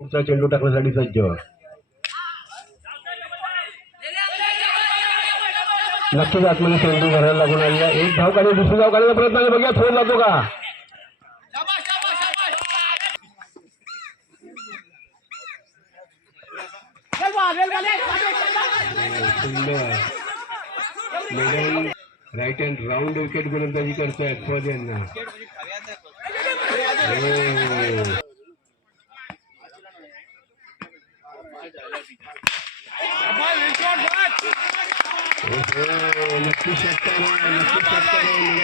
पुढचा चेंडू टाकण्यासाठी सज्ज. नक्कीच आतमध्ये चेंडू करायला लागून आलेला एक धाव काढून दुसरी धाव काढण्याचा प्रयत्न आहे. बघा फोन जातो का? राईट हँड राऊंड विकेट गोलंदाजी करतोय अक्फर यांना. हो.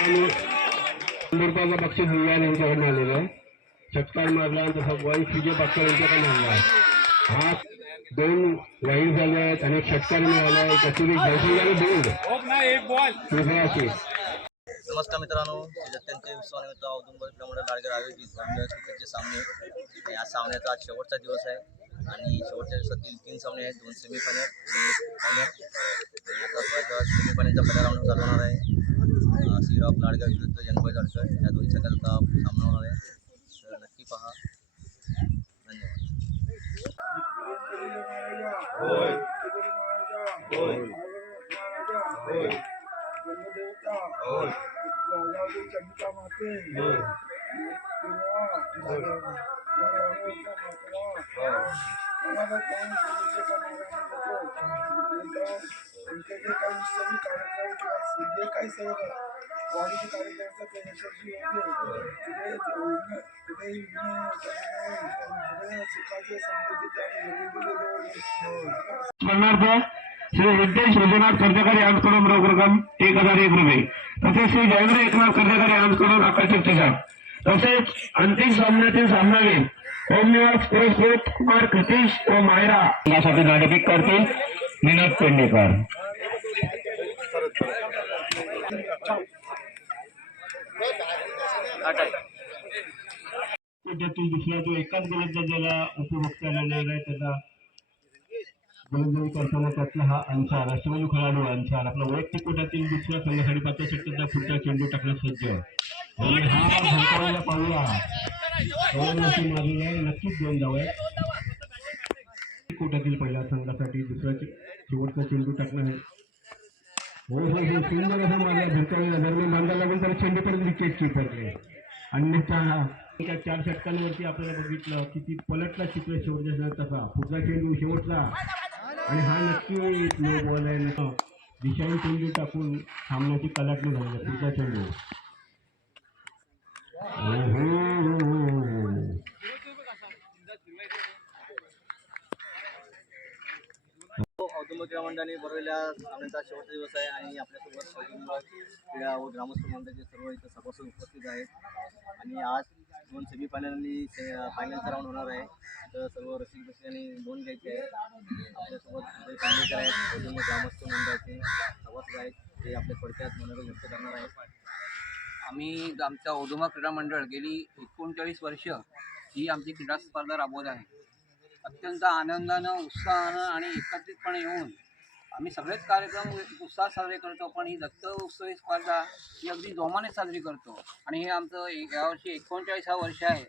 शंभर रुपयाचं बक्षीस विजय यांच्याकडून आलेलं आहे षटकार मारला तसा पॉईंट विजय पाटकर यांच्याकडे आणला आहे. हा दोन वाईट झाले आहेत आणि षटकार मिळाला आहे त्याची जयसिंग बोल्ड कृपयाशी नमस्कार मित्रांनो जत्यांचे उत्सवानिमित्त औदुंबर क्रीडामंडळ लाडगर आयोजित क्रिकेटचे सामने आणि या सामन्याचा आज शेवटचा दिवस आहे आणि शेवटच्या दिवसातील तीन सामने आहेत दोन सेमीफायनल आता थोड्या सेमीफायनलचा पहिला राऊंड चालू होणार आहे अं, श्रीराम लाडगर विरुद्ध जनपद लाडकर या दोन्ही संघाचा सामना होणार आहे तर नक्की पहा धन्यवाद काही सर्व वाढीचे कार्यक्रम ते यशस्वी होते तिथे तिथे सुखाचे समृद्धीचे आणि समृद्धीचे स्मरणार्थ श्री रितेश विजयनाथ कर्जकारी यांच्याकडून रोख रक्कम एक हजार एक रुपये तसेच श्री जयेंद्र एकनाथ कर्जकारी यांच्याकडून आकर्षक ठिकाण तसेच अंतिम सामन्यातील सामनावीर होमनिवास पुरस्कृत कुमार कृतीश व मायरा यासाठी नाटकीक करतील निनाद पेंडेकर. त्यातील दुसरा जो एकाच गोलंदाजाला उपभोक्ता येणार आहे त्याला गोलंदाजी करताना त्यातला हा अंशार राष्ट्रवादी खेळाडू अंसार आपला वैयक्तिक कोटातील दुसऱ्या संघासाठी पात्र षटकाचा पुढचा चेंडू टाकण्यास सज्ज. हा पाहूया. दोन नक्कीच घेऊन जाऊया. कोटातील कोट्यातील पहिल्या संघासाठी दुसरा शेवटचा चेंडू टाकणं आहे. हो हो हो सुंदर असा मारला मी दरम्यान बांधा लागून तर चेंडू परत विकेट किपरकडे अन्यथा त्या चार षटकांवरती आपल्याला बघितलं की ती पलटला चित्र शेवटच्या तसा. पुढचा चेंडू शेवटचा आणि हा नक्की नो बॉल आहे. दिशाही चेंडू टाकून सामन्याची कलाटणी झाली. पुढचा चेंडू. ओहो. औदुंबर मंडळाने भरवलेल्या सामन्याचा शेवटचा दिवस आहे आणि आपल्यासोबत क्रीडा व ग्रामस्थ मंडळाचे सर्व इथं सभासद उपस्थित आहेत. आणि आज दोन सेमीफायनल आणि फायनलचा राऊंड होणार आहे. तर सर्व रसिक रसिकांनी नोंद घ्यायचे आहे आपल्यासोबत आहेत औदुंबर ग्रामस्थ मंडळाचे सभासद आहेत ते आपल्या थोडक्यात मनोरंजन व्यक्त करणार आहेत. आम्ही आमच्या ओदुमा क्रीडा मंडळ गेली एकोणचाळीस वर्ष ही आमची क्रीडा स्पर्धा राबवत आहे. अत्यंत आनंदानं उत्साहानं आणि एकत्रितपणे येऊन आम्ही सगळेच कार्यक्रम उत्साहात साजरे करतो पण ही दत्त उत्सवी स्पर्धा ही अगदी जोमाने साजरी करतो. आणि हे आमचं ए- यावर्षी एकोणचाळीसा वर्ष आहे.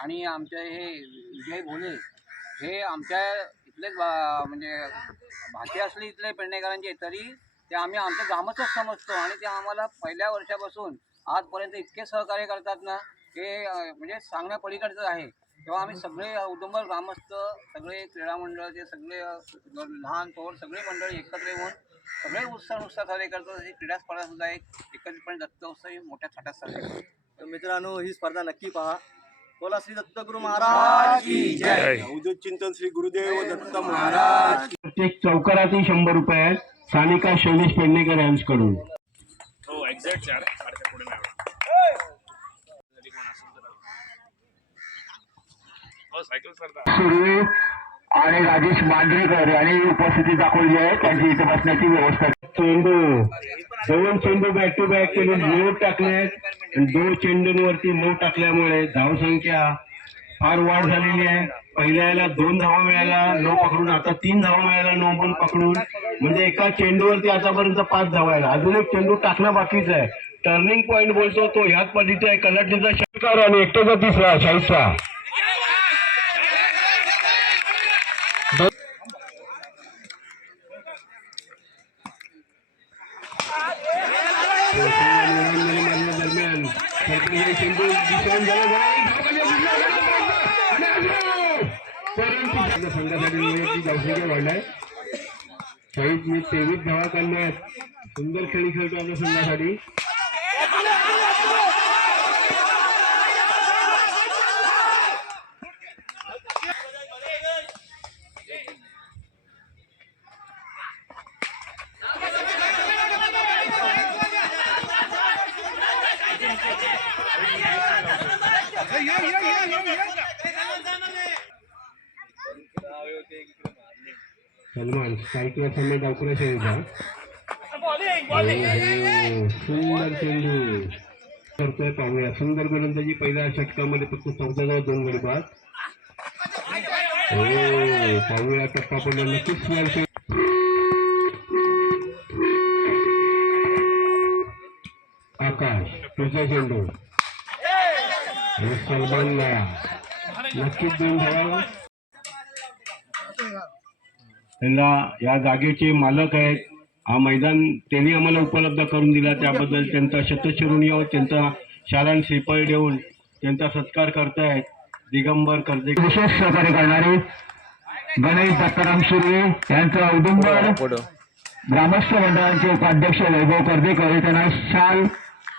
आणि आमचे हे विजय भोले हे आमच्या इथलेच बा- म्हणजे भाषे असले इथले पेडणेकरांचे तरी ते आम्ही आमचं गामचंच समजतो आणि ते आम्हाला पहिल्या वर्षापासून आजपर्यंत इतके सहकार्य करतात ना हे अं, म्हणजे सांगण्या पलीकडचं आहे. तेव्हा आम्ही सगळे औदुंबर ग्रामस्थ सगळे क्रीडा मंडळाचे सगळे अं, लहान थोर सगळे मंडळी एकत्र येऊन सगळे उत्साह उत्साह साजरे करतो तशी क्रीडा स्पर्धा सुद्धा एक एकत्रितपणे दत्तोत्सव ही मोठ्या थाटात साजरी करतो तर मित्रांनो ही स्पर्धा नक्की पहा. बोला श्री दत्तगुरु महाराज की जय. अवधूत चिंतन श्री गुरुदेव दत्त महाराज. प्रत्येक चौकारातील शंभर रुपये आहेत. सानिका शैलेश पेडणेकर यांच्याकडून. हो एक्झॅक्ट चार सारख्या पुढे नाही हो सायकल स्पर्धा सुरू आणि राजेश मांजरेकर यांनी उपस्थिती दाखवली आहे. त्यांची इथे बसण्याची व्यवस्था चेंडू. दोन चेंडू बॅक टू बॅक केले नऊ टाकले. दोन चेंडूंवरती नऊ टाकल्यामुळे धावसंख्या फार वाढ झालेली आहे. पहिल्या याला दोन धावा मिळायला नऊ पकडून आता तीन धावा मिळायला नऊ पण पकडून. म्हणजे एका चेंडूवरती आतापर्यंत पाच धावा आहे अजून एक चेंडू टाकणं बाकीच आहे. टर्निंग पॉईंट बोलतो तो ह्याच पद्धतीचा आहे. कलाटणीचा षटकार आणि एकट्याचा तिसरा शाहीचा आपल्या संघासाठी वैयक्तिक धावसंख्या वाढलाय शाहीद मी तेवीस धावा काढल्या आहेत. सुंदर खेळी खेळतो आपल्या संघासाठी. स्ट्राईकला समय डावकुला शेळीचा सुंदर चेंडू. करतोय पाहूया. सुंदर गोलंदाजी पहिल्या षटकामध्ये फक्त चौदा जाऊ दोन गडी बाद. हो पाहूया टप्पा पडला. नक्कीच खेळ आकाश तुझा चेंडू. सलमानला. नक्कीच दोन धावा. त्यांना या जागेचे मालक आहेत. हा मैदान त्यांनी आम्हाला उपलब्ध करून दिला. त्याबद्दल त्यांचा शतशिरुणी त्यांचा शालान श्रीफळ देऊन त्यांचा सत्कार करतायत. दिगंबर कर्जे विशेष सहकार्य करणारे गणेश दत्ताराम सुर्वे यांचा औदुंबर ग्रामस्थ मंडळाचे उपाध्यक्ष वैभव कर्देकर हे त्यांना शाल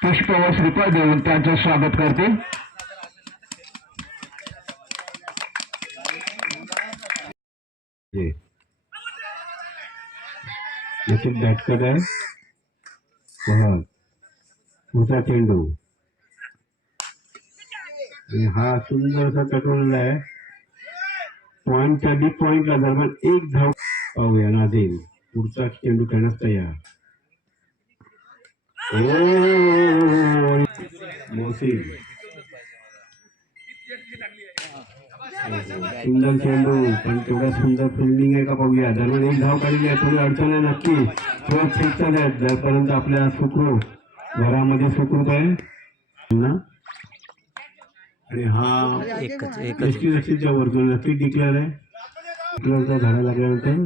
पुष्प व श्रीफळ देऊन त्यांचं स्वागत करते निश्चित बॅटकर आहे. पहा. पुढचा चेंडू. आणि हा सुंदर असा कटवलेला आहे पॉईंटच्या डी पॉईंटला दरम्यान एक धाव. पाहूया नादेल पुढचा चेंडू खेळण्यास तयार. मोसी सुंदर चेंडू पण तेवढा सुंदर फिल्डिंग आहे का पाहूया दरम्यान एक धाव काढली आहे थोडी अडचण आहे नक्की. थोडं फिक्सच आहे. जोपर्यंत आपल्या सुखरूप घरामध्ये सुखरूप आहे ना? आणि हा एकच एसटी रस्तीच्या वरतून नक्की डिक्लेअर आहे. डिक्लेअरचा झाडा लागल्यानंतर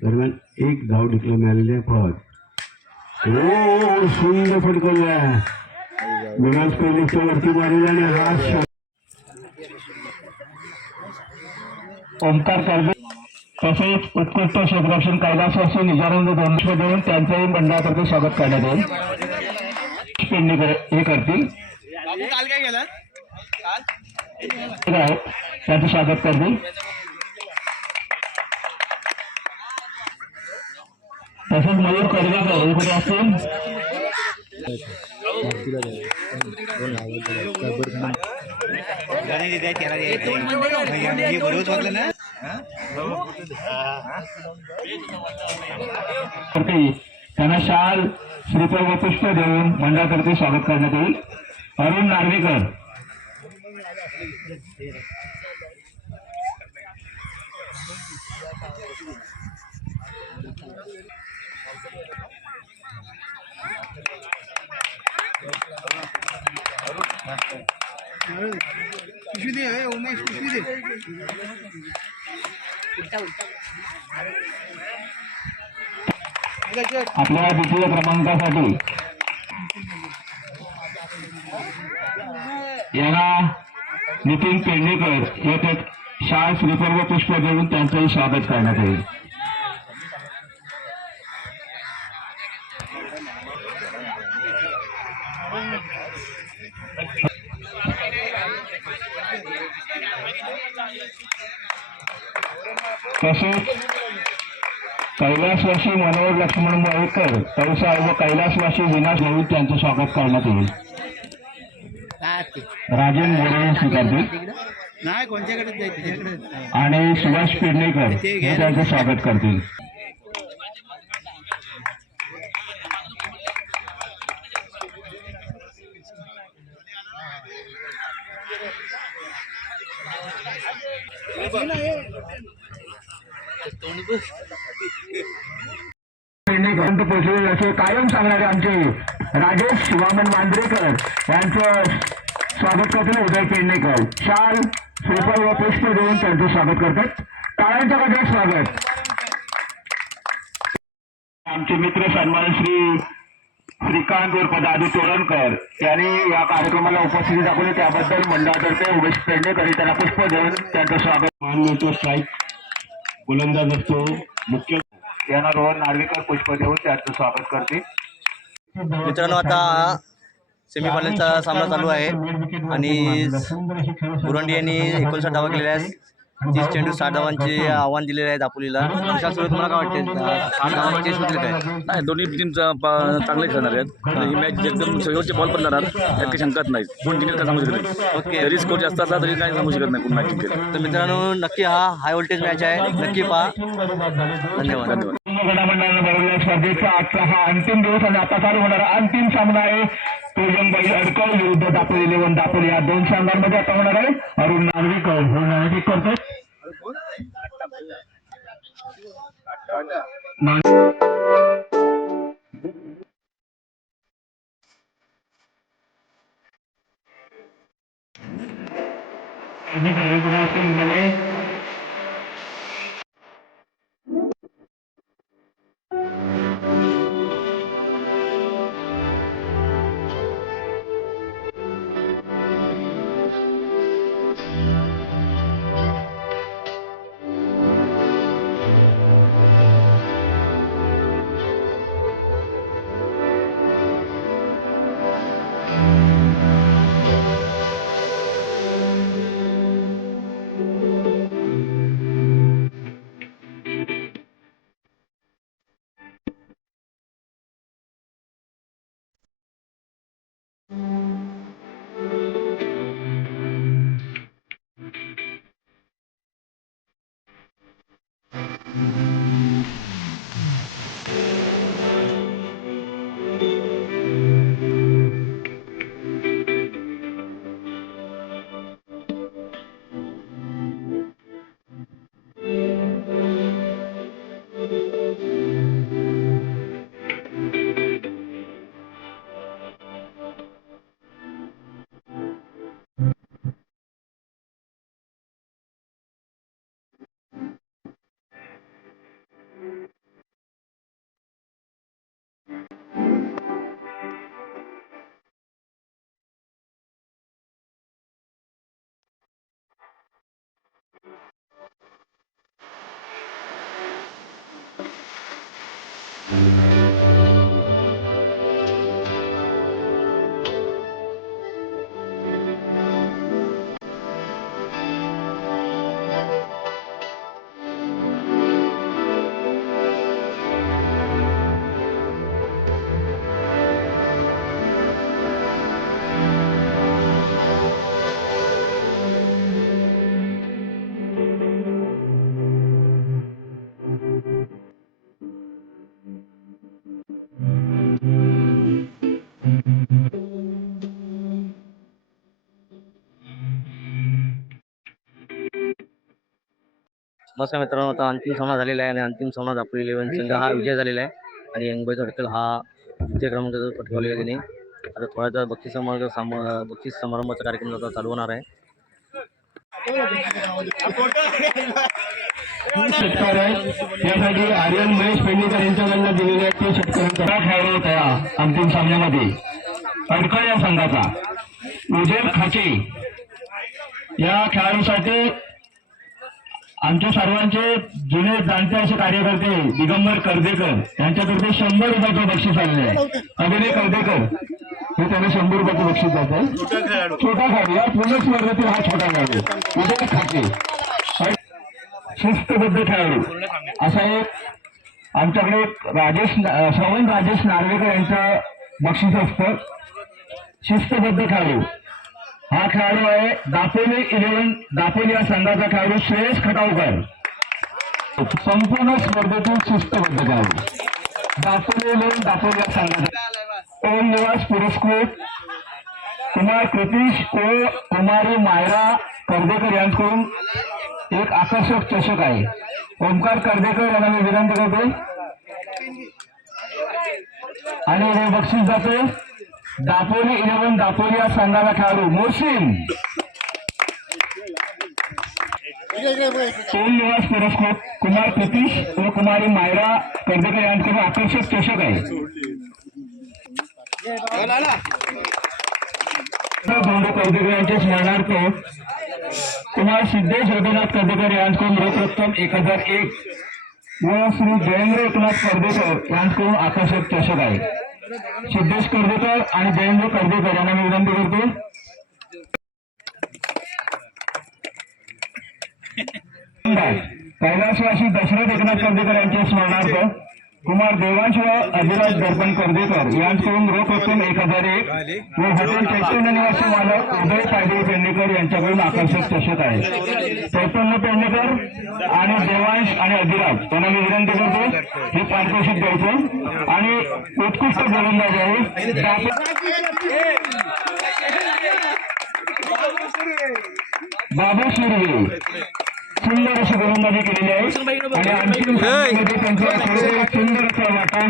दरम्यान एक धाव डिक्लेअर मिळालेली आहे फळत ओ सुंदर फटकवला मिराज कोहलीच्या वरती मारलेला आणि हा शॉट ओमकार कर्वे तसेच उत्कृष्ट क्षेत्ररक्षण कैलासवासी निजानंद दोनश देऊन त्यांचंही मंडळातर्फे स्वागत करण्यात येईल. पेडणेकर हे करतील. त्यांचं स्वागत करतील. तसेच मयूर कर्वेकर हे कुठे असतील करते त्यांना शाल श्रीफळ व पुष्प देऊन मंडळातर्फे स्वागत करण्यात येईल अरुण नार्वेकर Thank you. पिशवी दे ए, उमेश पिशवी दे. आपल्या द्वितीय क्रमांकासाठी. यांना नितीन पेडणेकर येथे शाळा श्रीपर्व पुष्प देऊन त्यांचंही स्वागत करण्यात येईल. मनोहर लक्ष्मण मोळकर तळसा व कैलासवासी विनाश देऊन त्यांचं स्वागत करण्यात येईल. राजन मोरे स्वीकारतील आणि सुभाष पेडणेकर हे त्यांचं स्वागत करतील. पर्यंत पोहोचले असे कायम सांगणारे आमचे राजेश वामन मांजरेकर यांचं स्वागत करतो उदय पेडणेकर. शाल श्रीफळ व पुष्प देऊन त्यांचं स्वागत करतात. टाळ्यांच्या गजरात स्वागत. आमचे मित्र सन्मान श्री श्रीकांत उर्फ दादू तोरणकर यांनी या कार्यक्रमाला उपस्थिती दाखवली. त्याबद्दल मंडळातर्फे उमेश पेडणेकर त्यांना पुष्प देऊन त्यांचं स्वागत. मान्य तो स्ट्राईक गोलंदाज असतो. मुख्य येणार रोहन नार्वेकर पुष्प देऊन त्यांचं स्वागत करते मित्रांनो आता सेमीफायनलचा सामना चालू आहे. आणि बुरंडी यांनी एकोणसाठ धावा केलेल्या तीस चेंडू साठ धावांचे आव्हान दिलेले आहे दापोलीला विशाल सुरू तुम्हाला काय वाटते साठ धावांचे होतील काय नाही दोन्ही टीम चांगले खेळणार आहेत. ही. मॅच एकदम शेवटचे बॉल पण जाणार त्यात काही शंकाच नाही कोण जिंकेल काय सांगू शकत नाही. ओके. जरी स्कोर जास्त असला तरी काही सांगू शकत नाही कोण मॅच जिंकेल. तर मित्रांनो नक्की हा हाय व्होल्टेज मॅच आहे. नक्की पहा. धन्यवाद. धन्यवाद. स्पर्धेचा आजचा हा अंतिम दिवस आणि आता चालू होणारा अंतिम सामना आहे तो यंगबाई अडकळ विरुद्ध दापोली इलेव्हन दापोली या दोन सामन्यांमध्ये आता होणार आहे अरुण नार्वेकर हे नार्वेकर करतोय मध्ये नमस्कार मित्रांनो आता अंतिम सामना झालेला आहे आणि अंतिम सामना दापोली इलेव्हन संघ हा विजय झालेला आहे. आणि यंगबाई अडकल हा द्वितीय क्रमांक पटकावलेला त्याने. आता थोड्या थोड्याचा बक्षीस समारंभ साम बक्षीस समारंभाचा कार्यक्रम आता चालू होणार आहे. षटकार त्यासाठी आर्यन महेश पेडणेकर यांच्याकडनं दिलेल्या ते षटकारांचा खेळाडू होता अंतिम सामन्यामध्ये. अडकळ या संघाचा. उजेर खाचे. या खेळाडूसाठी आमच्या सर्वांचे जुने जाणते असे कार्यकर्ते दिगंबर कर्देकर यांच्यातर्फे शंभर रुपयाचं बक्षीस आलेलं आहे. अभिनय कर्देकर हे त्यांना शंभर रुपयाचं बक्षीस जात आहे छोटा खेळाडू. या पूर्ण स्पर्धेतील हा छोटा खेळाडू. उजेल खाचे शिस्तबद्ध खेळाडू. असा एक आमच्याकडे राजेश श्रवण राजेश नार्वेकर यांचं बक्षीस असतं. शिस्तबद्ध खेळाडू. हा खेळाडू आहे दापोली इलेव्हन दापोली या संघाचा खेळाडू श्रेयस खटावकर. संपूर्ण स्पर्धेतून शिस्तबद्ध खेळाडू. दापोली इलेव्हन दापोली या संघाचा. ओम निवास पुरस्कृत. कुमार कृतीश ओ कुमारी मायरा कर्देकर यांच्याकडून एक आकर्षक चषक आहे. ओमकार कर्देकर यांना मी विनंती करतो. आणि हे बक्षीस जाते दापोली इलेव्हन दापोली या संघाला खेळाडू. मोहसिन ओम निवास पुरस्कृत. कुमार प्रतीश व कुमारी मायरा कर्देकर यांच्याकडून आकर्षक चषक आहे. धोंडो कर्देकर यांच्या स्मरणार्थ कुमार सिद्धेश रघुनाथ कर्देकर यांच्याकडून रोख रक्कम एक हजार एक. व श्री जयेंद्र एकनाथ कर्देकर यांच्याकडून आकर्षक चषक आहे. सिद्धेश कर्देकर आणि जयेंद्र कर्देकर यांना मी विनंती करतो. कैलासवासी दशरथ एकनाथ कर्जेकर यांच्या स्मरणार्थ कुमार देवांश व अभिराज दर्पण कर्जेकर यांच्याकडून रोख रक्कम एक हजार एक व हॉटेल चैतन्य निवासी मालक उदय पाटील पेडणेकर यांच्याकडून आकर्षक चषक आहे. चैतन्य पेडणेकर आणि देवांश आणि अभिराज त्यांना मी विनंती करतो हे पारितोषिक द्यायचं. आणि उत्कृष्ट गोलंदाज आहे. बाबू सुर्वे सुंदर अशी गोलंदाजी केलेली आहे आणि अंतिम सामन्यामध्ये त्यांचा खरोखर सुंदर असा वाटा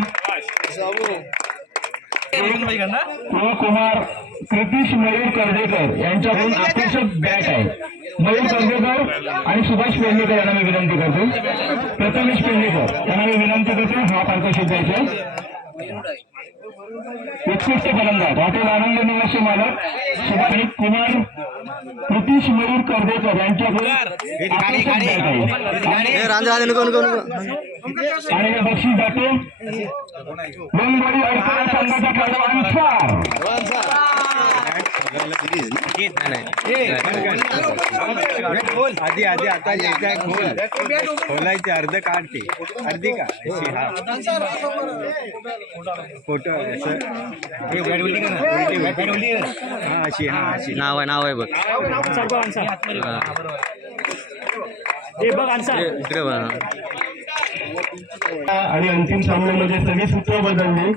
व कुमार कृतीश मयूर कर्देकर यांच्याकडून आकर्षक बॅट आहे मयूर कर्देकर आणि सुभाष पेंडेकर यांना मी विनंती करतो प्रथमेश पेंडेकर यांना मी विनंती करतो हा पार्कशिप द्यायचा उत्कृष्ट फलंदाज. हॉटेल आनंद निवासी मालक सुभाष आणि कुमार कृतीश मयूर कर्देकर आहे. आणि- हे बक्षीस जाते मुंबई अडकळ संघाचा आधी आधी आता एकदा खोल खोलायचे अर्ध काढते अर्धी का अशी हा फोटो हा अशी हा अशी नाव आहे नाव आहे बघ. हा. ए, इकडे बघ. आणि अंतिम सामन्यामध्ये म्हणजे सगळी सूत्र बदलली.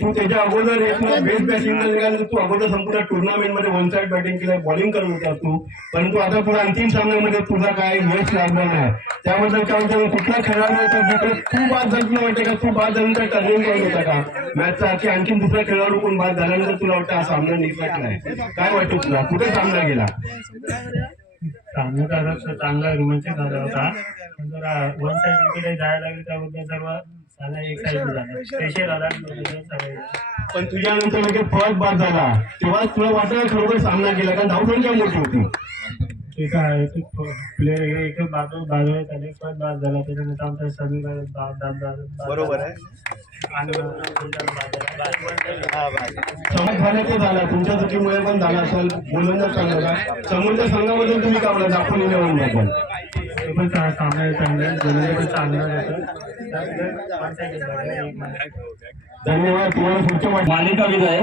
तू त्याच्या अगोदर एक बेस्ट बॅटिंग निघाला तू अगोदर संपूर्ण टुर्नामेंटमध्ये वन साईड बॅटिंग केलं बॉलिंग करत होता तू. परंतु आता पुढे अंतिम सामन्यामध्ये तुझा काय यश लागणार नाही. त्याबद्दल काय म्हणतो कुठला खेळाडू होता जिकडे खूप बाद झालं वाटते वाटतं का? तू बाद झाल्यानंतर टर्निंग पॉईंट होता का? मॅचचा की आणखी दुसरा खेळाडू कोण बाद झाल्यानंतर तुला वाटतं हा सामना नाही? काय वाटतं तुला? कुठे सामना गेला? असं चांगला रोमांचक झाला होता. पण जरा वन साइडकडे जायला लागले त्याबद्दल सर्व साला एक साईड झाला स्पेशल आला सगळे पण तुझ्यानंतर लगेच फर्स्ट बाद झाला. तेव्हा तुला वाटलं खरोखर सामना केला? कारण धावसंख्या मोठी होती? ते काय प्लेअर एक बाजू बाजू पण बाद झाला. त्याच्यानंतर आमच्या सगळी बरोबर आहे. आणि समज झाल्याचं झाला. तुमच्या चुकीमुळे पण झाला असेल. गोलंदाज चांगला का समोरच्या संघामधून तुम्ही काय दाखवून येऊन बद्दल पण चा- चांगला गोलंदाज चांगला धन्यवाद. तुम्हाला पुढच्या मालिका विजय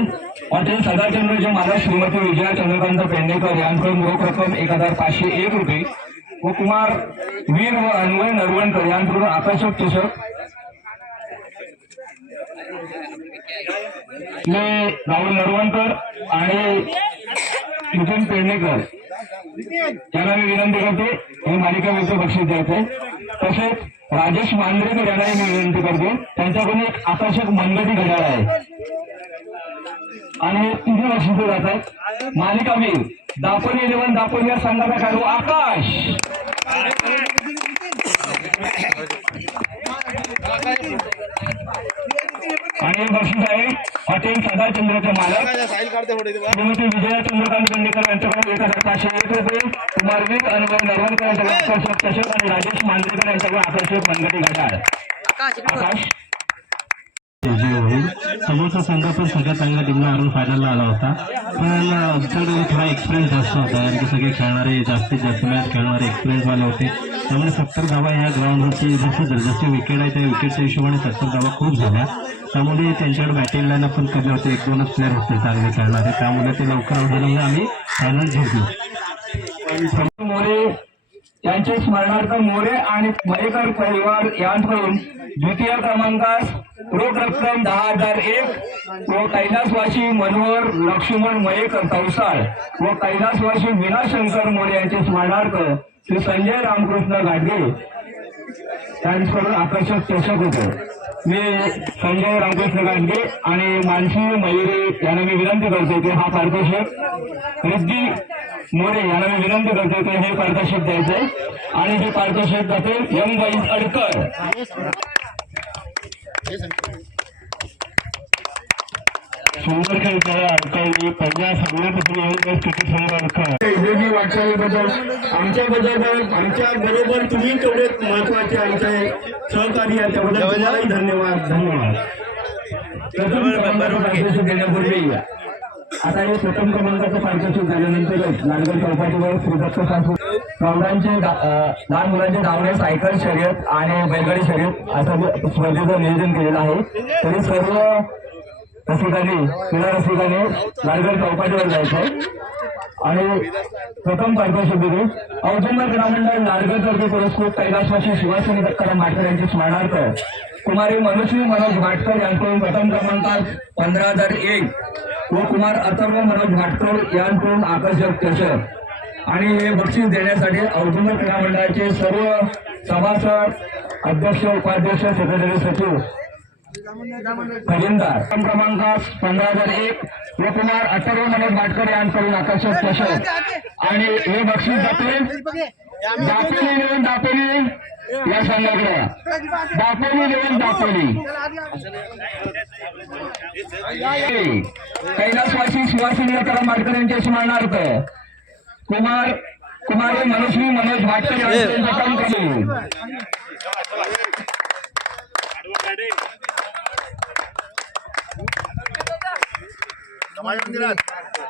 हॉटेल सदाचंद्रचे मालक श्रीमती विजया चंद्रकांत पेंडेकर यांकडून रोख रक्कम एक हजार पाचशे एक रुपये. व कुमार वीर व अन्वय नरवणकर यांकडून आकर्षक चषक मी राहुल नरवणकर आणि किशन पेडणेकर. यांना मी विनंती करते हे मालिका विरुद्ध बक्षीस द्यायचे. तसेच राजेश मांद्रेकर यांनाही मी विनंती करतो त्यांच्याकडून एक आकर्षक मनगटी घड्याळ आहे. आणि हे तिथे बक्षिस जात आहेत. मी दापोली इलेव्हन दापोली या संघाचा खेळाडू आकाश. आणि बक्षीस आहे हॉटेल सदाचंद्रचे मालक. श्रीमती विजया चंद्रकांत पेंडेकर यांच्याकडून एक हजार पाचशे एक रुपये कुमारवीर अनुभव नरवणकर यांच्याकडून आकर्षक चषक आणि राजेश मांजरेकर यांच्याकडून आकर्षक मनगटी घड्याळ आकाश समोरचा संघ पण सगळ्यात चांगल्या टीमला हरून फायनलला आला होता. पण आमच्याकडे थोडा एक्सपिरियन्स जास्त होता कारण की सगळे खेळणारे जास्तीत जास्त मॅच खेळणारे एक्सपिरियन्स वाले होते. त्यामुळे सत्तर धावा ह्या ग्राउंडवरती जसे जसे विकेट आहे त्या विकेटच्या हिशोबाने सत्तर धावा खूप झाल्या. त्यामुळे त्यांच्याकडे बॅटिंग लाईन पण कमी होते. एक दोनच प्लेअर होते चांगले खेळणारे त्यामुळे ते लवकर आउट झाल्यामुळे आम्ही फायनल जिंकलो. मोरे यांचे स्मरणार्थ मोरे आणि मयेकर परिवार यांकडून द्वितीय क्रमांकास रोख रक्कम दहा हजार एक व कैलासवासी मनोहर लक्ष्मण मयेकर तवसाळ व कैलासवासी विनाशंकर मोरे यांचे स्मरणार्थ श्री संजय रामकृष्ण गाडगे त्यांच्याकडून आकर्षक चषक होते. मी संजय रामकृष्ण गाडगे आणि मानसी मयुरी यांना मी विनंती करतो की हा पारितोषिक रिद्धी मोरे यांना मी विनंती करतो की हे पारितोषिक द्यायचंय आणि हे पारितोषिक जाते यंग वाईज अडकर. सुंदर खेळ खेळला अडकवली पहिल्या सामन्यापासून येऊन काही क्रिकेट संघ अडकळ निरोगी वाटचालीबद्दल आमच्याबद्दल आमच्या बरोबर तुम्ही तेवढे महत्त्वाचे आमचे सहकारी आहेत त्याबद्दल धन्यवाद धन्यवाद. देण्यापूर्वी आता हे प्रथम क्रमांकाचं पारितोषिक झाल्यानंतरच नांदगड चौपाटीवर श्रीदत्त सांस्कृतिक प्रौढांचे लहान मुलांचे धावणे सायकल शर्यत आणि बैलगाडी शर्यत असं स्पर्धेचं नियोजन केलेलं आहे. तरी सर्व रसिकांनी क्रीडा रसिकांनी नांदगड चौपाटीवर जायचं आणि प्रथम पारितोषिक दिली. औदुंबर क्रीडा मंडळ नारगड तर्फे पुरस्कृत कैलासवासी शिवासिनी दत्ताराम भाटकर यांच्या स्मरणार्थ कुमारी मनुष्य मनोज भाटकर यांकडून प्रथम क्रमांकात पंधरा हजार एक. व कुमार अथर्व मनोज भाटकर यांकडून आकर्षक चषक आणि हे बक्षीस देण्यासाठी औद्योगिक क्रीडा मंडळाचे सर्व सभासद अध्यक्ष उपाध्यक्ष सेक्रेटरी सचिव खजिनदार प्रथम क्रमांकास पंधरा हजार एक. व कुमार अथर्व मनोज भाटकर यांकडून आकर्षक चषक आणि हे बक्षीस जाते. दापोली नेऊन दापोली. या संघाकडे. दापोली नेऊन दापोली. कैलासवासी सुवासिनी अकरा माडकर यांच्या स्मरणार्थ कुमार कुमारी मनुश्री मनोज भाटकर यांचे समाज मंदिरात